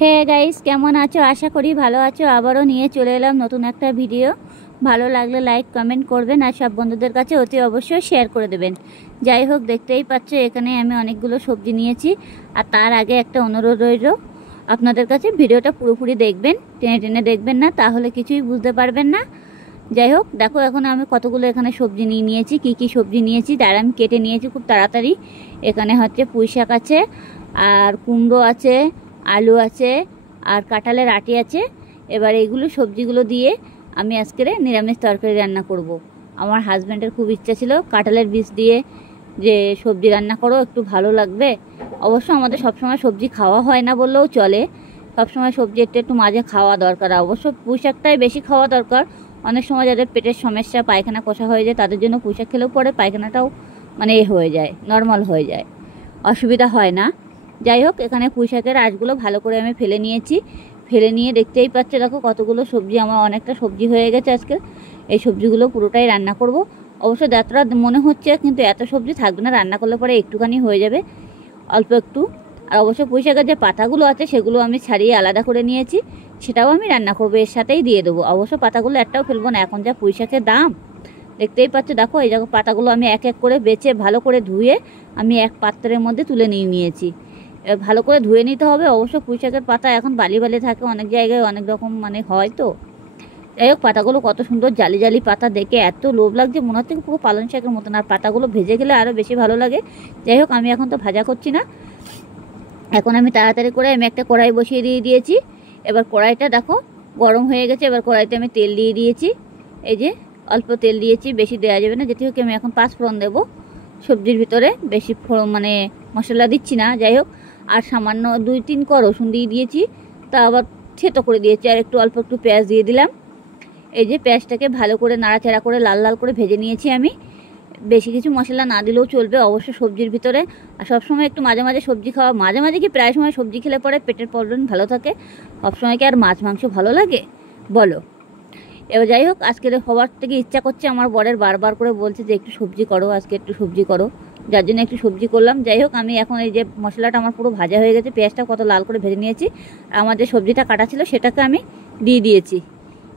Hey guys, কেমন আছো? আশা করি ভালো আছো। আবারও নিয়ে চলে এলাম নতুন একটা ভিডিও। ভালো লাগলে লাইক কমেন্ট করবেন আর সব বন্ধুদের কাছে অতি অবশ্যই শেয়ার করে দেবেন। যাই হোক, দেখতেই পাচ্ছ এখানে আমি অনেকগুলো সবজি নিয়েছি। আর তার আগে একটা অনুরোধ রইল আপনাদের কাছে, ভিডিওটা পুরোপুরি দেখবেন, টেনে টেনে দেখবেন না, তাহলে কিছুই বুঝতে পারবেন না। যাই হোক, দেখো এখন আমি কতগুলো এখানে সবজি নিয়ে নিয়েছি। কি কি সবজি নিয়েছি তার আমি কেটে নিয়েছি খুব তাড়াতাড়ি। এখানে হচ্ছে পুঁই শাক আছে, আর কুমড়ো আছে, আলু আছে, আর কাঁঠালের আটি আছে। এবার এইগুলো সবজিগুলো দিয়ে আমি আজকের নিরামিষ তরকারি রান্না করব। আমার হাজব্যান্ডের খুব ইচ্ছা ছিল কাঁঠালের বীজ দিয়ে যে সবজি রান্না করো, একটু ভালো লাগবে। অবশ্য আমাদের সবসময় সবজি খাওয়া হয় না বললেও চলে, সবসময় সবজি একটু একটু মাঝে খাওয়া দরকার। অবশ্য পুঁই শাকটাই বেশি খাওয়া দরকার। অনেক সময় যাদের পেটের সমস্যা, পায়খানা কষা হয়ে যায়, তাদের জন্য পুঁই শাক খেলেও পরে পায়খানাটাও মানে হয়ে যায়, নর্মাল হয়ে যায়, অসুবিধা হয় না। যাই হোক, এখানে পুঁই শাকের আঁশগুলো ভালো করে আমি ফেলে নিয়েছি। ফেলে নিয়ে দেখতেই পাচ্ছে, দেখো কতগুলো সবজি, আমার অনেকটা সবজি হয়ে গেছে আজকে। এই সবজিগুলো পুরোটাই রান্না করব। অবশ্য যতটা মনে হচ্ছে কিন্তু এত সবজি থাকবে না, রান্না করলে পরে একটুখানি হয়ে যাবে, অল্প একটু। আর অবশ্য পুঁই শাকের যে পাতাগুলো আছে সেগুলো আমি ছাড়িয়ে আলাদা করে নিয়েছি, সেটাও আমি রান্না করবো, এর সাথেই দিয়ে দেবো। অবশ্য পাতাগুলো একটাও ফেলবো না, এখন যা পুঁই শাকের দাম দেখতেই পাচ্ছ। দেখো এই জায়গা পাতাগুলো আমি এক এক করে বেছে ভালো করে ধুয়ে আমি এক পাত্রের মধ্যে তুলে নিয়েছি। ভালো করে ধুয়ে নিতে হবে। অবশ্য পুঁই শাকের পাতা এখন বালি বালি থাকে, অনেক জায়গায় অনেক রকম মানে হয় তো। যাই হোক, পাতাগুলো কত সুন্দর জালি জালি পাতা, দেখে এত লোভ লাগছে, মনে হচ্ছে পুরো পালং শাকের মতন। আর পাতাগুলো ভেজে গেলে আরও বেশি ভালো লাগে। যাই হোক, আমি এখন তো ভাজা করছি না, এখন আমি তাড়াতাড়ি করে আমি একটা কড়াই বসিয়ে দিয়েছি। এবার কড়াইটা দেখো গরম হয়ে গেছে। এবার কড়াইতে আমি তেল দিয়ে দিয়েছি। এই যে অল্প তেল দিয়েছি, বেশি দেওয়া যাবে না। যেটি হোক, আমি এখন 5 ফোড়ন দেবো সবজির ভিতরে, বেশি মানে মশলা দিচ্ছি না। যাই হোক, আর সামান্য 2-3 কোয়া রসুন দিয়ে দিয়েছি, তা আবার থেতো করে দিয়েছি। আর একটু অল্প একটু পেঁয়াজ দিয়ে দিলাম। এই যে পেঁয়াজটাকে ভালো করে নাড়াচাড়া করে লাল লাল করে ভেজে নিয়েছি আমি। বেশি কিছু মশলা না দিলেও চলবে অবশ্য সবজির ভিতরে। আর সবসময় একটু মাঝে মাঝে সবজি খাওয়া, মাঝে মাঝে কি প্রায় সময় সবজি খেলে পরে পেটের প্রবলেম ভালো থাকে। সবসময় কি আর মাছ মাংস ভালো লাগে বলো? এবার যাই হোক, আজকের হওয়ার থেকে ইচ্ছা করছে, আমার বরের বারবার করে বলছে যে একটু সবজি করো, আজকে একটু সবজি করো, যার জন্য একটু সবজি করলাম। যাই হোক, আমি এখন এই যে মশলাটা আমার পুরো ভাজা হয়ে গেছে, পেঁয়াজটা কত লাল করে ভেজে নিয়েছি, আর আমার যে সবজিটা কাটা ছিল সেটাকে আমি দিয়ে দিয়েছি।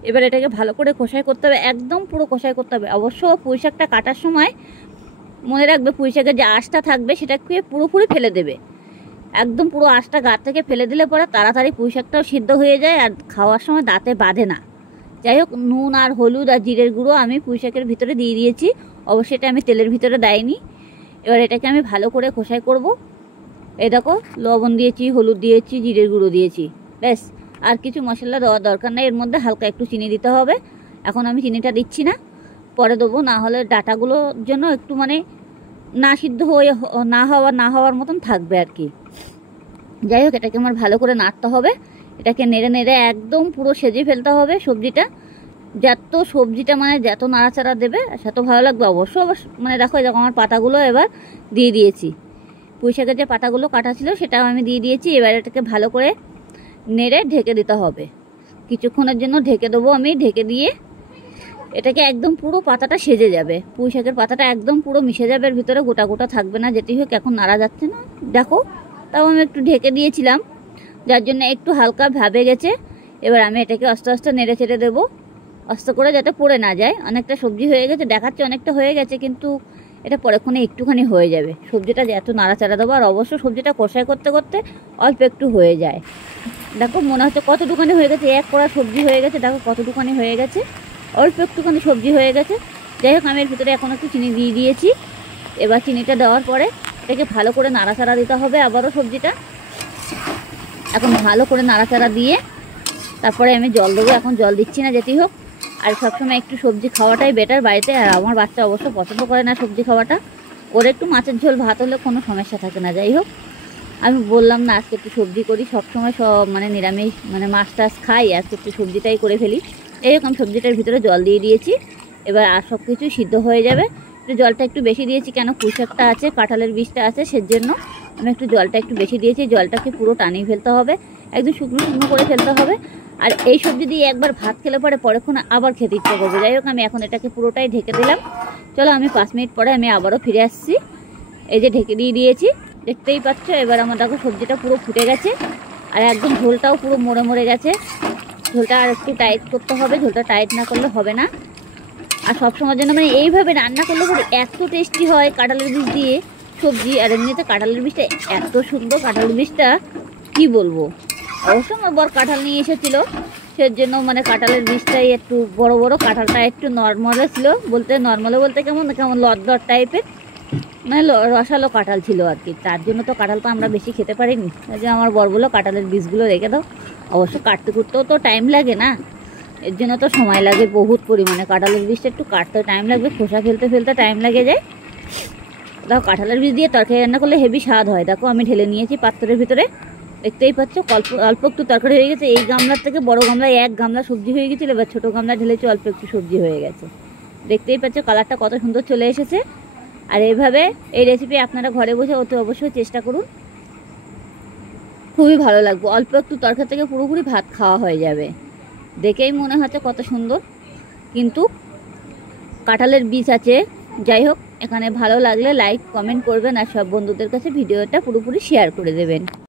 এবার এটাকে ভালো করে কষাই করতে হবে, একদম পুরো কষাই করতে হবে। অবশ্য পুঁই শাকটা কাটার সময় মনে রাখবে, পুঁই শাকের যে আঁশটা থাকবে সেটাকে পুরোপুরি ফেলে দেবে। একদম পুরো আঁশটা গা থেকে ফেলে দিলে পরে তাড়াতাড়ি পুঁই শাকটাও সিদ্ধ হয়ে যায়, আর খাওয়ার সময় দাঁতে বাঁধে না। যাই হোক, নুন আর হলুদ আর জিরের গুঁড়ো আমি পুঁই শাকের ভিতরে দিয়ে দিয়েছি। অবশ্যই এটা আমি তেলের ভিতরে দেয়নি। এবার এটাকে আমি ভালো করে কষাই করব। এই দেখো, লবণ দিয়েছি, হলুদ দিয়েছি, জিরের গুঁড়ো দিয়েছি, ব্যাস। আর কিছু মশলা দেওয়ার দরকার নেই। এর মধ্যে হালকা একটু চিনি দিতে হবে। এখন আমি চিনিটা দিচ্ছি না, পরে দেবো, না হলে ডাটাগুলোর জন্য একটু মানে না সিদ্ধ হয়ে না হওয়ার মতন থাকবে আর কি। যাই হোক, এটাকে আমার ভালো করে নাড়তে হবে। এটাকে নেড়ে নেড়ে একদম পুরো সেজে ফেলতে হবে সবজিটা। যত সবজিটা মানে যত নাড়াচাড়া দেবে তত ভালো লাগবে। অবশ্য মানে দেখো, যখন আমার পাতাগুলো এবার দিয়ে দিয়েছি, পুঁই শাকের যে পাতাগুলো কাটা ছিল সেটাও আমি দিয়ে দিয়েছি। এবার এটাকে ভালো করে নেড়ে ঢেকে দিতে হবে। কিছুক্ষণের জন্য ঢেকে দেবো আমি। ঢেকে দিয়ে এটাকে একদম পুরো পাতাটা সেজে যাবে, পুঁই শাকের পাতাটা একদম পুরো মিশে যাবে, এর ভিতরে গোটা গোটা থাকবে না। যেটি হোক, এখন নাড়া যাচ্ছে না দেখো, তাও আমি একটু ঢেকে দিয়েছিলাম, যার জন্য একটু হালকা ভাবে গেছে। এবার আমি এটাকে আস্তে আস্তে নেড়ে চেড়ে দেবো, আস্তে করে, যাতে পড়ে না যায়। অনেকটা সবজি হয়ে গেছে, দেখাচ্ছে অনেকটা হয়ে গেছে, কিন্তু এটা পরেক্ষণে একটুখানি হয়ে যাবে। সবজিটা এত নাড়াচাড়া দেবো। আর অবশ্য সবজিটা কষাই করতে করতে অল্প একটু হয়ে যায়। দেখো মনে হচ্ছে কতটুখানি হয়ে গেছে, এক কড়া সবজি হয়ে গেছে, দেখো কতটুখানি হয়ে গেছে, অল্প একটুখানি সবজি হয়ে গেছে। যাই হোক, আমি এর ভিতরে এখন একটু চিনি দিয়ে দিয়েছি। এবার চিনিটা দেওয়ার পরে এটাকে ভালো করে নাড়াচাড়া দিতে হবে আবারও সবজিটা। এখন ভালো করে নাড়াচাড়া দিয়ে তারপরে আমি জল দেবো। এখন জল দিচ্ছি না, যেতেই হোক। আর সবসময় একটু সবজি খাওয়াটাই বেটার বাড়িতে। আর আমার বাচ্চা অবশ্য পছন্দ করে না সবজি খাওয়াটা, ওর একটু মাছের ঝোল ভাত হলে কোনো সমস্যা থাকে না। যাই হোক, আমি বললাম না আজকে একটু সবজি করি, সবসময় সব মানে নিরামিষ মানে মাছ টাছ খাই, আজকে একটু সবজিটাই করে ফেলি। এরকম সবজিটার ভিতরে জল দিয়ে দিয়েছি। এবার আর সব কিছু সিদ্ধ হয়ে যাবে। একটু জলটা একটু বেশি দিয়েছি, কেন পুঁই শাকটা আছে, কাঁঠালের বীজটা আছে, সেজন্য আমি একটু জলটা একটু বেশি দিয়েছি। জলটাকে পুরো টানিয়ে ফেলতে হবে, একদম শুকনো শুকনো করে ফেলতে হবে। আর এই সবজি দিয়ে একবার ভাত খেলে পরে পরেক্ষণ আবার খেতে ইচ্ছে করবে। যাই হোক, আমি এখন এটাকে পুরোটাই ঢেকে দিলাম। চলো, আমি 5 মিনিট পরে আমি আবারও ফিরে আসছি। এই যে ঢেকে দিয়ে দিয়েছি, দেখতেই পাচ্ছ। এবার আমার দেখো সবজিটা পুরো ফুটে গেছে। আর একদম ঝোলটাও পুরো মরে মরে গেছে। ঝোলটা আর একটু টাইট করতে হবে, ঝোলটা টাইট না করলে হবে না। আর সবসময়ের জন্য মানে এইভাবে রান্না করলে পরে এত টেস্টি হয় কাঁঠালের বীজ দিয়ে সবজি। আর এমনিতে কাঁঠালের বীজটা এত সুন্দর, কাঁঠালের বীজটা কি বলবো। অবশ্য আমার বর কাঁঠাল নিয়ে এসেছিলো, সেই জন্য মানে কাঁঠালের বীজটাই একটু বড় বড়, কাঁঠালটা একটু নর্মালে ছিল, বলতে নর্মালে বলতে কেমন কেমন লট টাইপের, মানে রসালো কাঁঠাল ছিল আর কি। তার জন্য তো কাঁঠালটা আমরা বেশি খেতে পারিনি। তাই যে আমার বর বললো কাঁঠালের বীজগুলো রেখে দাও। অবশ্য কাটতে কুটতেও তো টাইম লাগে না, এর জন্য তো সময় লাগে বহুত পরিমাণে। কাঁঠালের বীজটা একটু কাটতে টাইম লাগবে, খোসা ফেলতে ফেলতে টাইম লাগে যায়। দেখো কাঁঠালের বীজ দিয়ে তরকারি রান্না করলে হেভি স্বাদ হয়। দেখো আমি ঢেলে নিয়েছি পাত্রের ভিতরে, দেখতেই পাচ্ছ অল্প অল্প একটু তরকারি হয়ে গেছে। এই গামলার থেকে বড় গামলায় এক গামলা সবজি হয়ে গেছিলো, এবার ছোটো গামলা ঢেলেছি, অল্প একটু সবজি হয়ে গেছে। দেখতেই পাচ্ছ কালারটা কত সুন্দর চলে এসেছে। আর এইভাবে এই রেসিপি আপনারা ঘরে বসে অতি অবশ্যই চেষ্টা করুন, খুবই ভালো লাগবে। অল্প একটু তরকারি থেকে পুরোপুরি ভাত খাওয়া হয়ে যাবে। দেখেই মনে হচ্ছে কত সুন্দর, কিন্তু কাঁঠালের বীজ আছে। যাই হোক, এখানে ভালো লাগলে লাইক কমেন্ট করবেন আর সব বন্ধুদের কাছে ভিডিওটা পুরোপুরি শেয়ার করে দেবেন।